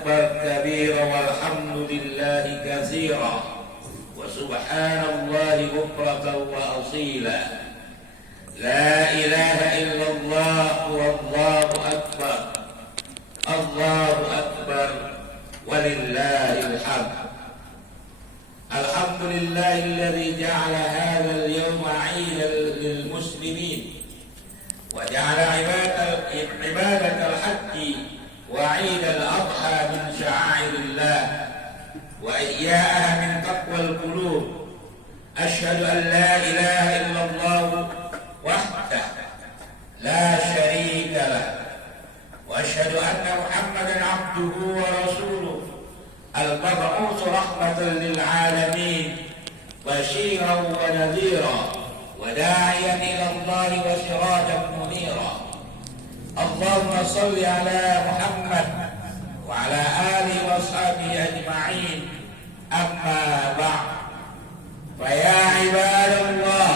أكبر كبيرا والحمد لله كثيرا وسبحان الله بكرة وأصيلا لا إله إلا الله والله أكبر الله أكبر ولله الحمد. الحمد لله الذي جعل هذا اليوم عيدا للمسلمين وجعل عبادة الحج وعيد الأضحى من شعائر الله وإحياءها من تقوى القلوب. أشهد أن لا إله إلا الله وحده لا شريك له وأشهد أن محمدا عبده ورسوله المبعوث رحمة للعالمين بشيرا ونذيرا وداعيا إلى الله وسراجا منيرا. اللهم صل على محمد وعلى آله وصحبه أجمعين. أما بعد فيا عباد الله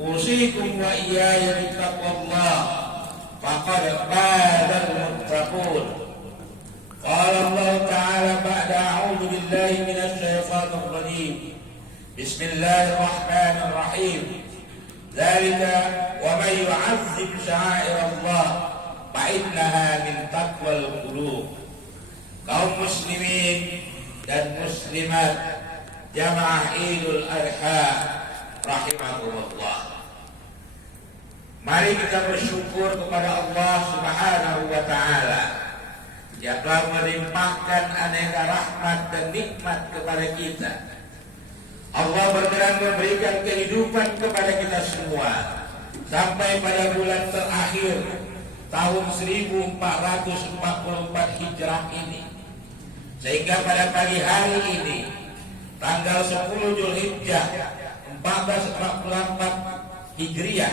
أوصيكم وإياي بتقوى الله فقد فاز المتقون. قال الله تعالى بعد أعوذ بالله من الشيطان الرجيم بسم الله الرحمن الرحيم ذلك ومن يعظم شعائر الله فإنها من تقوى القلوب. Kaum muslimin dan muslimat jamaah Idul Adha rahimahumullah, mari kita bersyukur kepada Allah Subhanahu wa taala yang telah melimpahkan aneka rahmat dan nikmat kepada kita. Allah berkenan memberikan kehidupan kepada kita semua sampai pada bulan terakhir tahun 1444 Hijrah ini, sehingga pada pagi hari ini tanggal 10 Zulhijjah 1444 Hijriah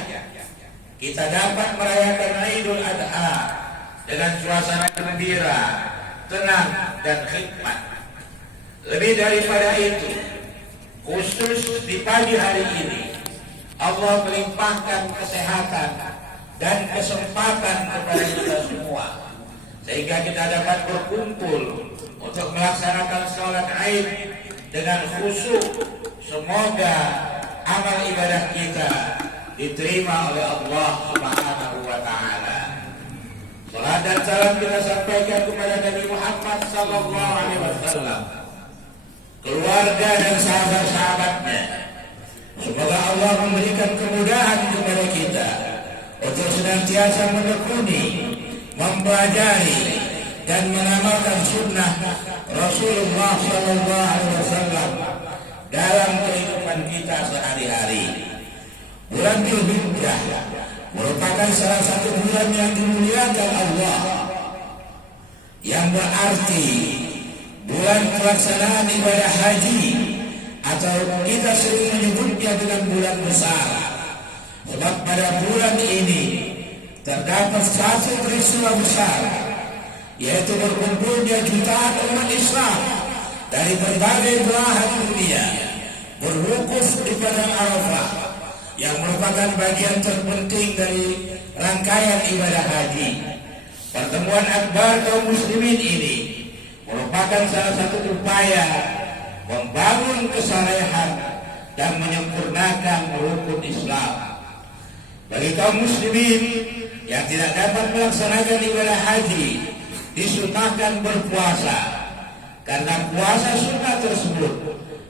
kita dapat merayakan Idul Adha dengan suasana gembira, tenang dan khidmat. Lebih daripada itu, khusus di pagi hari ini Allah melimpahkan kesehatan dan kesempatan kepada kita semua sehingga kita dapat berkumpul untuk melaksanakan sholat Id dengan khusyuk. Semoga amal ibadah kita diterima oleh Allah Subhanahu wa taala. Salat dan salam kita sampaikan kepada Nabi Muhammad sallallahu alaihi wasallam, keluarga dan sahabat-sahabatnya. Semoga Allah memberikan kemudahan kepada kita untuk senantiasa menekuni, mempelajari dan mengamalkan sunnah Rasulullah sallallahu alaihi wasallam dalam kehidupan kita sehari-hari. Bulan Zulhijjah merupakan salah satu bulan yang dimuliakan Allah, yang berarti bulan pelaksanaan ibadah haji, atau kita sering menyebutnya dengan bulan besar. Sebab pada bulan ini terdapat satu peristiwa besar, yaitu berkumpulnya jutaan umat Islam dari berbagai belahan dunia berwukuf di padang Arafah, yang merupakan bagian terpenting dari rangkaian ibadah haji. Pertemuan akbar kaum muslimin ini merupakan salah satu upaya membangun kesalehan dan menyempurnakan rukun Islam. Bagi kaum muslimin yang tidak dapat melaksanakan ibadah haji, disunahkan berpuasa, karena puasa sunnah tersebut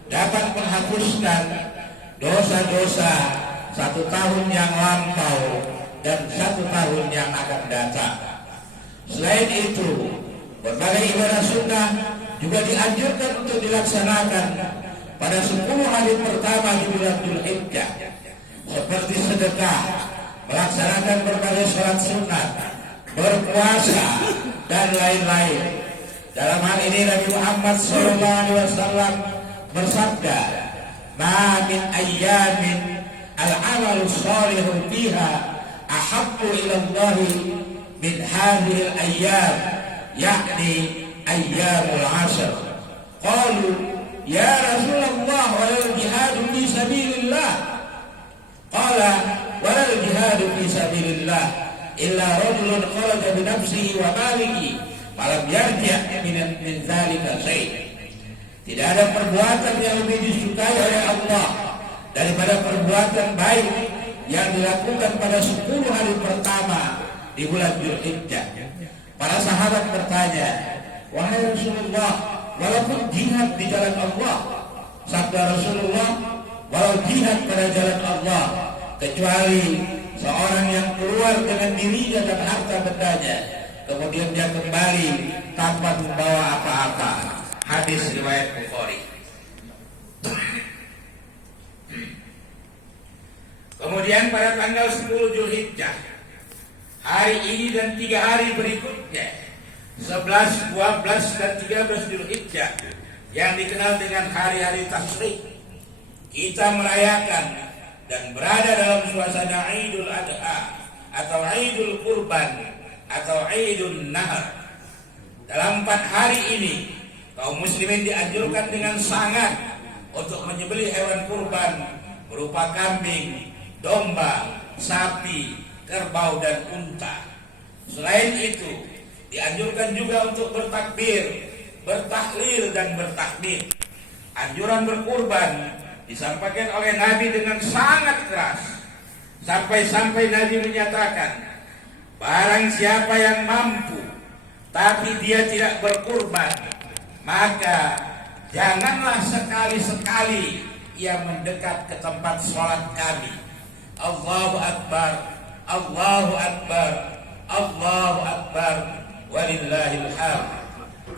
dapat menghapuskan dosa-dosa 1 tahun yang lampau dan 1 tahun yang akan datang. Selain itu, berbagai ibadah sunnah juga dianjurkan untuk dilaksanakan pada 10 hari pertama di bulan Zulhijjah, seperti sedekah, melaksanakan berbagai sholat sunnah, berpuasa, dan lain-lain. Dalam hal ini Nabi Muhammad SAW bersabda, "Ma min ayyamin al-amalu shalihu fiha ahabbu ila Allah min hadhihi al-ayyam, yakni ayyamul 'ashr." Qalu, "Ya Rasulullah, wal jihadu fi sabilillah." Qala, "Wal jihadu fi sabilillah illa rajulun kharaja bi nafsihi wa malihi Falam yarji' min dzalika syai'. Tidak ada perbuatan yang lebih disukai oleh Allah daripada perbuatan baik yang dilakukan pada 10 hari pertama di bulan Dzulhijjah. Para sahabat bertanya, "Wahai Rasulullah, walaupun jihad di jalan Allah," sabda Rasulullah, "walau jihad pada jalan Allah, kecuali seorang yang keluar dengan dirinya dan harta bendanya, kemudian dia kembali tanpa membawa apa-apa." Hadis riwayat Bukhari. Kemudian pada tanggal 10 Dzulhijjah, hari ini dan 3 hari berikutnya, 11, 12, dan 13 Dzulhijjah, yang dikenal dengan hari-hari tasyrik, kita merayakan dan berada dalam suasana Idul Adha atau Idul Kurban atau Idul Nahar. Dalam 4 hari ini, kaum muslimin dianjurkan dengan sangat untuk menyembelih hewan kurban berupa kambing, domba, sapi, kerbau, dan unta. Selain itu, dianjurkan juga untuk bertakbir, bertahlil, dan bertahmid. Anjuran berkurban disampaikan oleh Nabi dengan sangat keras, sampai-sampai Nabi menyatakan, barang siapa yang mampu tapi dia tidak berkurban, maka janganlah sekali-sekali ia mendekat ke tempat sholat kami. Allahu Akbar, Allahu Akbar, Allahu Akbar, walillahil hamd.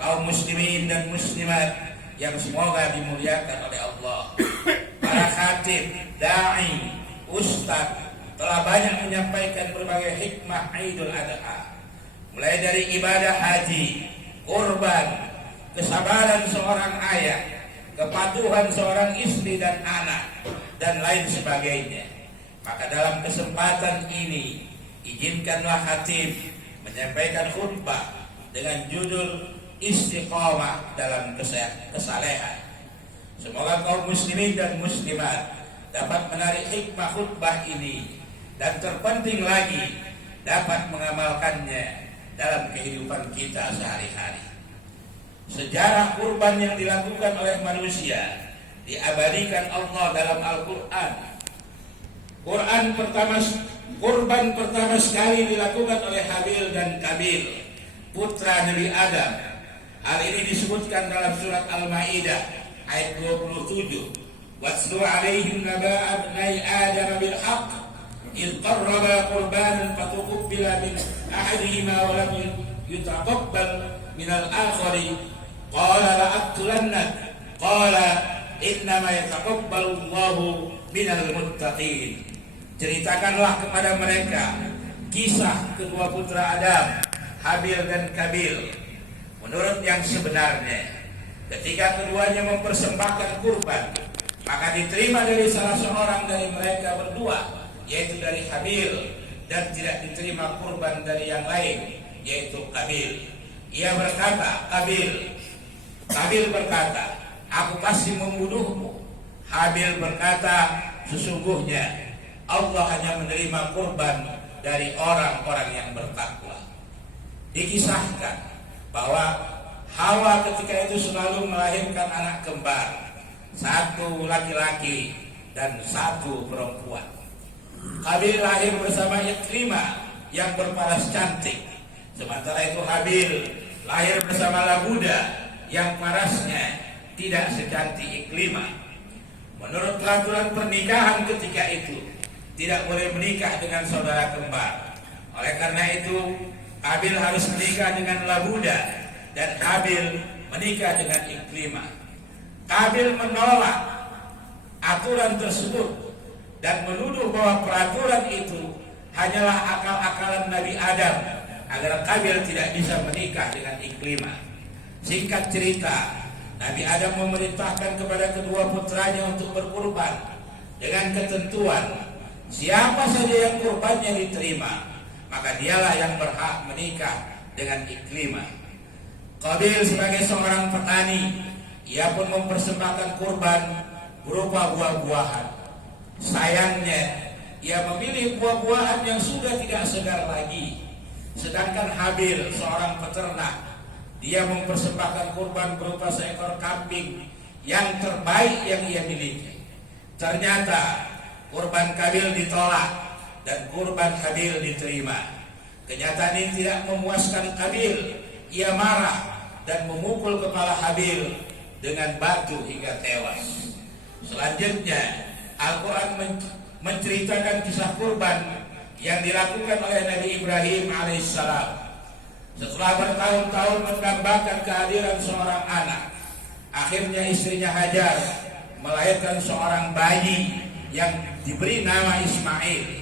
Kaum muslimin dan muslimat yang semoga dimuliakan oleh Allah, para khatib, da'i, ustaz telah banyak menyampaikan berbagai hikmah Idul Adha, mulai dari ibadah haji, kurban, kesabaran seorang ayah, kepatuhan seorang istri dan anak, dan lain sebagainya. Maka dalam kesempatan ini, izinkanlah khatib menyampaikan khutbah dengan judul Istiqomah dalam kesalehan. Semoga kaum muslimin dan muslimat dapat menarik hikmah khutbah ini, dan terpenting lagi dapat mengamalkannya dalam kehidupan kita sehari-hari. Sejarah kurban yang dilakukan oleh manusia diabadikan Allah dalam Al-Quran. Kurban pertama sekali dilakukan oleh Habil dan Qabil, putra Nabi Adam. Hal ini disebutkan dalam surat Al-Maidah ayat 27. Watlu alaihim naba'a abnai Adam bil haqq idh qarraba qurbanan fatuqabbala min ahadihima wa lam yutaqabbal min al-akhari. Qala la'aqtulannak qala innama yataqabbalu Allahu minal muttaqin. Ceritakanlah kepada mereka kisah kedua putra Adam, Habil dan Qabil. Menurut yang sebenarnya, ketika keduanya mempersembahkan kurban, maka diterima dari salah seorang dari mereka berdua, yaitu dari Habil, dan tidak diterima kurban dari yang lain, yaitu Qabil. Ia berkata, Qabil berkata, aku pasti membunuhmu. Habil berkata, sesungguhnya Allah hanya menerima kurban dari orang-orang yang bertakwa. Dikisahkan bahwa Hawa ketika itu selalu melahirkan anak kembar, satu laki-laki dan satu perempuan. Qabil lahir bersama Ikrimah yang berparas cantik, sementara itu Habil lahir bersama Labuda yang parasnya tidak secantik Ikrimah. Menurut peraturan pernikahan ketika itu, tidak boleh menikah dengan saudara kembar. Oleh karena itu, Qabil harus menikah dengan Labuda dan Habil menikah dengan Ikrimah. Qabil menolak aturan tersebut dan menuduh bahwa peraturan itu hanyalah akal-akalan Nabi Adam agar Qabil tidak bisa menikah dengan Ikrimah. Singkat cerita, Nabi Adam memerintahkan kepada kedua putranya untuk berkurban dengan ketentuan, siapa saja yang kurbannya diterima, maka dialah yang berhak menikah dengan Ikrimah. Qabil sebagai seorang petani, ia pun mempersembahkan kurban berupa buah-buahan. Sayangnya, ia memilih buah-buahan yang sudah tidak segar lagi. Sedangkan Habil, seorang peternak, Dia mempersembahkan kurban berupa seekor kambing yang terbaik yang ia miliki. Ternyata kurban Qabil ditolak dan kurban Habil diterima. Kenyataan ini tidak memuaskan Qabil. Ia marah dan memukul kepala Habil dengan batu hingga tewas. Selanjutnya Al-Quran menceritakan kisah kurban yang dilakukan oleh Nabi Ibrahim alaihissalam. Setelah bertahun-tahun mendambakan kehadiran seorang anak, akhirnya istrinya Hajar melahirkan seorang bayi yang diberi nama Ismail.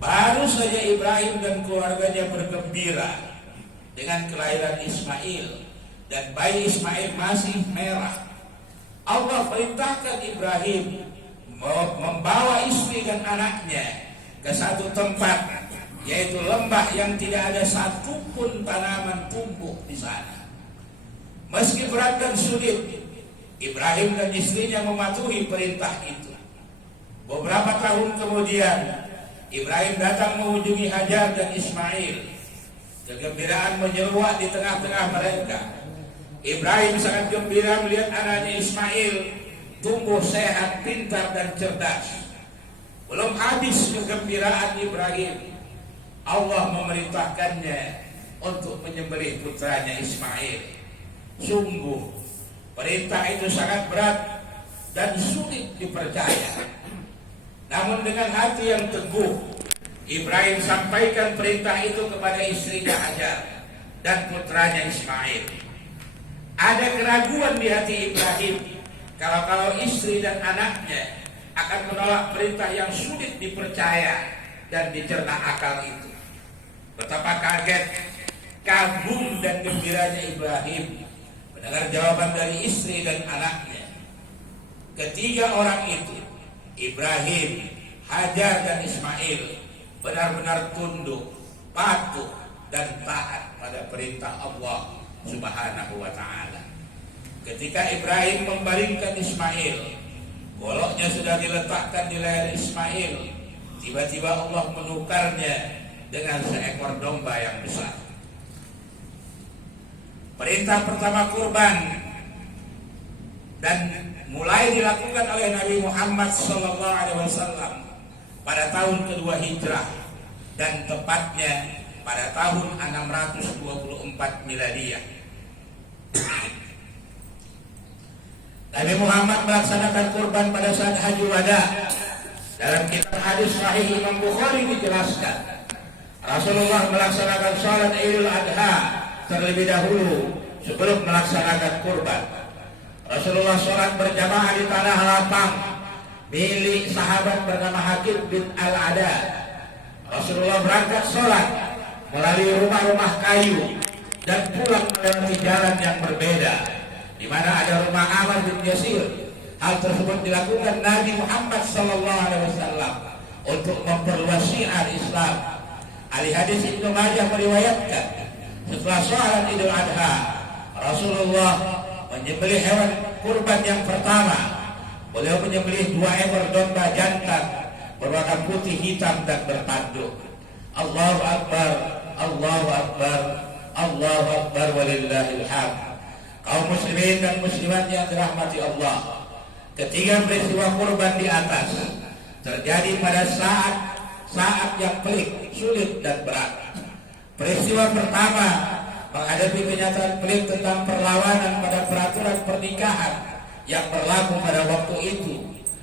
Baru saja Ibrahim dan keluarganya bergembira dengan kelahiran Ismail, dan bayi Ismail masih merah. Allah perintahkan Ibrahim membawa istri dan anaknya ke satu tempat, yaitu lembah yang tidak ada satupun tanaman tumbuh di sana. Meski berat dan sulit, Ibrahim dan istrinya mematuhi perintah itu. Beberapa tahun kemudian, Ibrahim datang mengunjungi Hajar dan Ismail. Kegembiraan menyeruak di tengah-tengah mereka. Ibrahim sangat gembira melihat anaknya Ismail tumbuh sehat, pintar dan cerdas. Belum habis kegembiraan Ibrahim, Allah memerintahkannya untuk menyembelih putranya Ismail. Sungguh, perintah itu sangat berat dan sulit dipercaya. Namun dengan hati yang teguh, Ibrahim sampaikan perintah itu kepada istrinya Hajar dan putranya Ismail. Ada keraguan di hati Ibrahim kalau istri dan anaknya akan menolak perintah yang sulit dipercaya dan dicerna akal itu. Betapa kaget, kagum dan gembiranya Ibrahim mendengar jawaban dari istri dan anaknya. Ketiga orang itu, Ibrahim, Hajar dan Ismail, benar-benar tunduk, patuh dan taat pada perintah Allah Subhanahu wa ta'ala. Ketika Ibrahim membaringkan Ismail, goloknya sudah diletakkan di leher Ismail. Tiba-tiba Allah menukarnya dengan seekor domba yang besar. Perintah pertama kurban dan mulai dilakukan oleh Nabi Muhammad SAW pada tahun kedua hijrah, dan tepatnya pada tahun 624 Miladiyah. Nabi Muhammad melaksanakan kurban pada saat Haji Wada. Dalam kitab hadis Sahih Imam Bukhari dijelaskan, Rasulullah melaksanakan salat Idul Adha terlebih dahulu sebelum melaksanakan kurban. Rasulullah sholat berjamaah di tanah lapang milik sahabat bernama Hakim bin Al-Ada. Rasulullah berangkat sholat melalui rumah-rumah kayu dan pulang melewati jalan yang berbeda, di mana ada rumah Amr bin Yasir. Hal tersebut dilakukan Nabi Muhammad SAW untuk memperluas syiar Islam. Ahli hadis Ibnu Majah meriwayatkan, setelah sholat Idul Adha, Rasulullah menyembelih hewan kurban yang pertama. Beliau menyembelih 2 ekor domba jantan berwarna putih, hitam dan bertanduk. Allahu Akbar, Allahu Akbar, Allahu Akbar, walillahil hamd. Kaum muslimin dan muslimat yang dirahmati Allah, ketiga peristiwa kurban di atas terjadi pada saat yang pelik, sulit dan berat. Peristiwa pertama menghadapi kenyataan pelik tentang perlawanan pada peraturan pernikahan yang berlaku pada waktu itu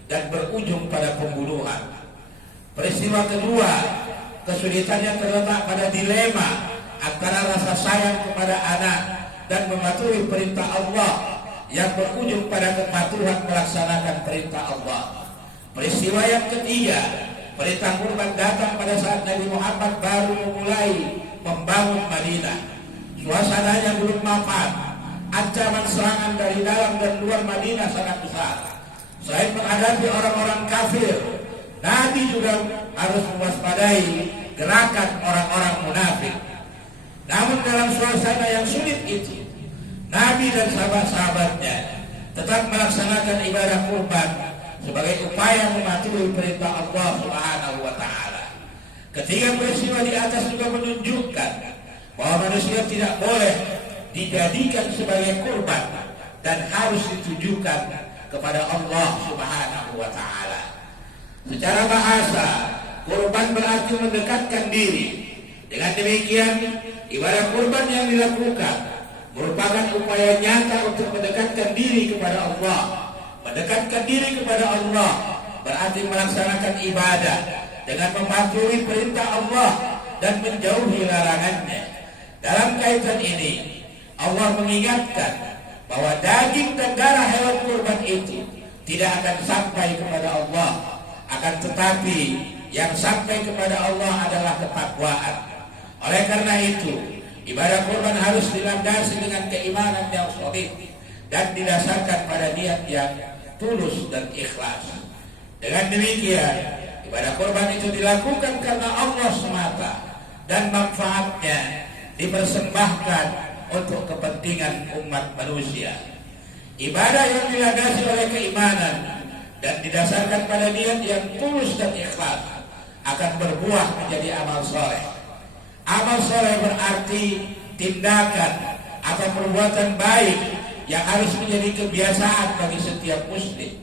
dan berujung pada pembunuhan. Peristiwa kedua, kesulitannya terletak pada dilema antara rasa sayang kepada anak dan mematuhi perintah Allah yang berujung pada kepatuhan melaksanakan perintah Allah. Peristiwa yang ketiga, perintah kurban datang pada saat Nabi Muhammad baru memulai membangun Madinah. Suasananya belum mapan, ancaman serangan dari dalam dan luar Madinah sangat besar. Selain menghadapi orang-orang kafir, Nabi juga harus mewaspadai gerakan orang-orang munafik. Namun dalam suasana yang sulit itu, Nabi dan sahabat-sahabatnya tetap melaksanakan ibadah kurban sebagai upaya mematuhi perintah Allah Subhanahu wa ta'ala. Ketiga peristiwa di atas juga menunjukkan bahwa manusia tidak boleh dijadikan sebagai kurban dan harus ditujukan kepada Allah Subhanahu wa taala. Secara bahasa, kurban berarti mendekatkan diri. Dengan demikian, ibadah kurban yang dilakukan merupakan upaya nyata untuk mendekatkan diri kepada Allah. Mendekatkan diri kepada Allah berarti melaksanakan ibadah dengan mematuhi perintah Allah dan menjauhi larangannya. Dalam kaitan ini, Allah mengingatkan bahwa daging dan darah hewan kurban itu tidak akan sampai kepada Allah, akan tetapi yang sampai kepada Allah adalah ketakwaan. Oleh karena itu, ibadah kurban harus dilandasi dengan keimanan yang sahih dan didasarkan pada niat yang tulus dan ikhlas. Dengan demikian, ibadah kurban itu dilakukan karena Allah semata dan manfaatnya dipersembahkan untuk kepentingan umat manusia. Ibadah yang dilandasi oleh keimanan dan didasarkan pada niat yang tulus dan ikhlas akan berbuah menjadi amal soleh. Amal soleh berarti tindakan atau perbuatan baik yang harus menjadi kebiasaan bagi setiap muslim.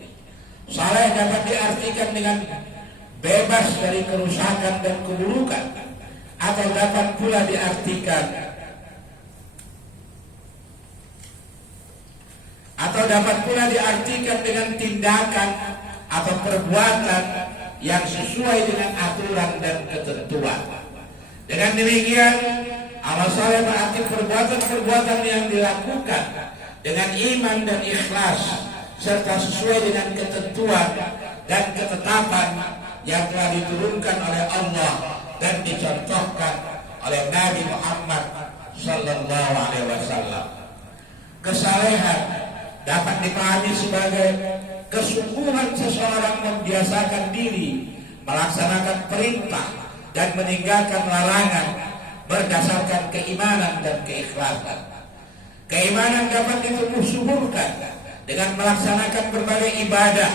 Saleh dapat diartikan dengan bebas dari kerusakan dan keburukan, atau dapat pula diartikan dengan tindakan atau perbuatan yang sesuai dengan aturan dan ketentuan. Dengan demikian, amal saleh berarti perbuatan-perbuatan yang dilakukan dengan iman dan ikhlas serta sesuai dengan ketentuan dan ketetapan yang telah diturunkan oleh Allah dan dicontohkan oleh Nabi Muhammad sallallahu alaihi wasallam. Kesalehan dapat dipahami sebagai kesungguhan seseorang membiasakan diri melaksanakan perintah dan meninggalkan larangan berdasarkan keimanan dan keikhlasan. Keimanan dapat ditumbuh suburkan dengan melaksanakan berbagai ibadah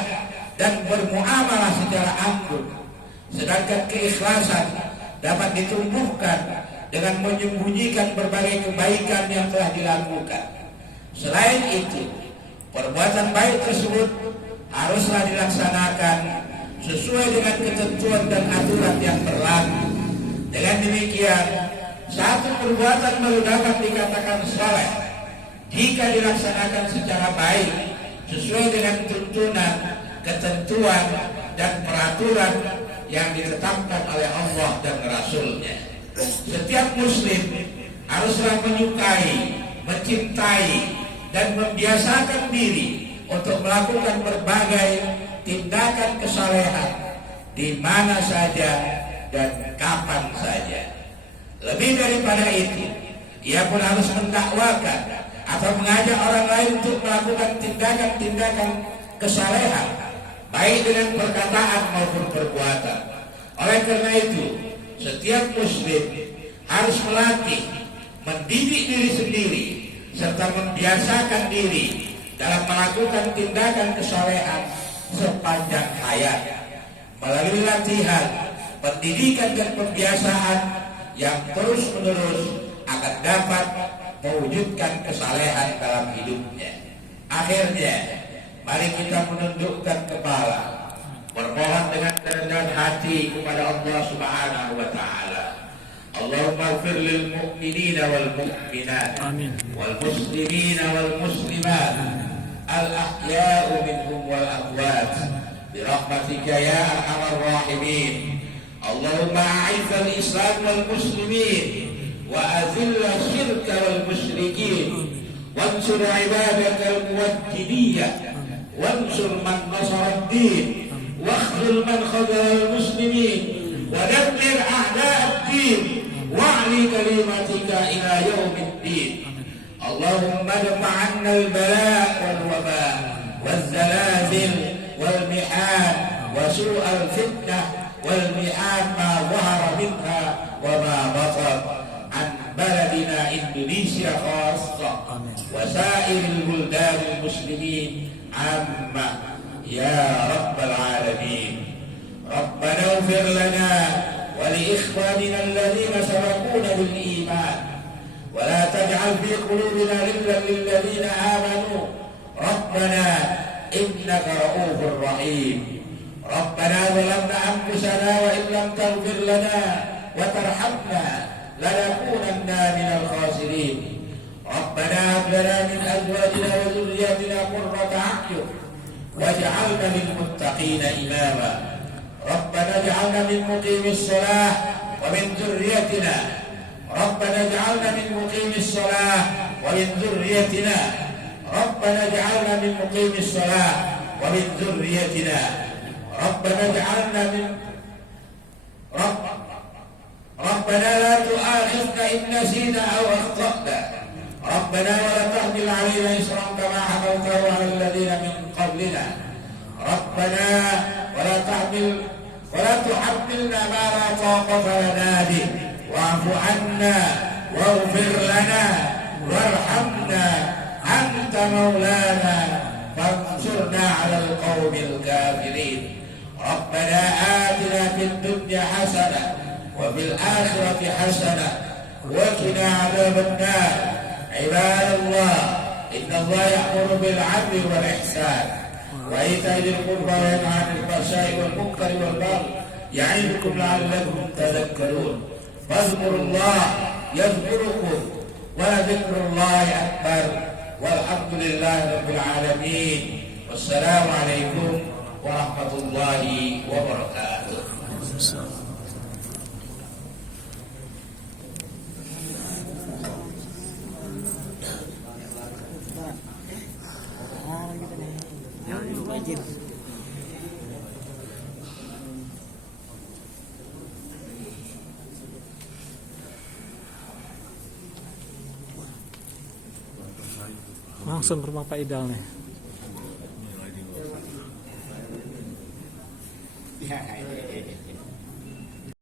dan bermuamalah secara anggun. Sedangkan keikhlasan dapat ditumbuhkan dengan menyembunyikan berbagai kebaikan yang telah dilakukan. Selain itu, perbuatan baik tersebut haruslah dilaksanakan sesuai dengan ketentuan dan aturan yang berlaku. Dengan demikian, satu perbuatan baru dapat dikatakan saleh jika dilaksanakan secara baik sesuai dengan tuntunan, ketentuan, dan peraturan yang ditetapkan oleh Allah dan Rasul-Nya. Setiap muslim haruslah menyukai, mencintai, dan membiasakan diri untuk melakukan berbagai tindakan kesalehan di mana saja dan kapan saja. Lebih daripada itu, ia pun harus mendakwakan atau mengajak orang lain untuk melakukan tindakan-tindakan kesalehan, baik dengan perkataan maupun perbuatan. Oleh karena itu, setiap muslim harus melatih, mendidik diri sendiri, serta membiasakan diri dalam melakukan tindakan kesalehan sepanjang hayat. Melalui latihan, pendidikan dan pembiasaan yang terus-menerus akan dapat mewujudkan kesalehan dalam hidupnya. Akhirnya, mari kita menundukkan kepala, bermohon dengan kerendahan hati kepada Allah Subhanahu wa taala. Allahumma ighfir lil mu'minina wal mu'minat wal muslimina wal muslimat al ahya'u minhum wal amwat bi rahmatika ya arhamar rahimin. Allahumma a'izz al islam wal muslimin wa azil asyirka wal musyrikin wansur ibadaka al muwahhidin wansur man nasara ad-din واخذل من خذل المسلمين ودمر أعداء الدين واعلي كلمتك إلى يوم الدين. اللهم ادفع عنا البلاء والوباء والزلازل والمحان وسوء الفتنة والمحان ما ظهر منها وما بطن عن بلدنا إندونيسيا خاصة وسائر البلدان المسلمين عامة يا رب العالمين. ربنا اغفر لنا ولإخواننا الذين سبقونا بالإيمان ولا تجعل في قلوبنا غلا للذين آمنوا ربنا إنك رؤوف رحيم. ربنا ظلمنا أنفسنا وإن لم تغفر لنا وترحمنا لنكونن من الخاسرين. ربنا هب لنا من أزواجنا وذرياتنا قرة أعين واجعلنا للمتقين إماما. ربنا اجعلنا من مقيم الصلاة ومن ذريتنا. ربنا اجعلنا من مقيم الصلاة ومن ذريتنا. ربنا اجعلنا من مقيم الصلاة ومن ذريتنا. ربنا اجعلنا من ربنا لا تؤاخذنا إن نسينا أو أخطأنا. ربنا ولا تحمل علينا إصرا كما حملته على الذين من قبلنا. ربنا ولا تحملنا ما لا طاقة لنا به. واعف عنا واغفر لنا وارحمنا أنت مولانا فانصرنا على القوم الكافرين. ربنا آتنا في الدنيا حسنة وفي الآخرة حسنة وقنا عذاب النار. عباد الله إن الله يأمر بالعدل والإحسان وإيتاء ذي القربى وينهى عن الفحشاء والمنكر والبغي يعظكم لعلكم تذكرون. فاذكروا الله يذكركم ولذكر الله أكبر والحمد لله رب العالمين. والسلام عليكم ورحمة الله وبركاته. Langsung ke rumah Pak Idal nih. Ya,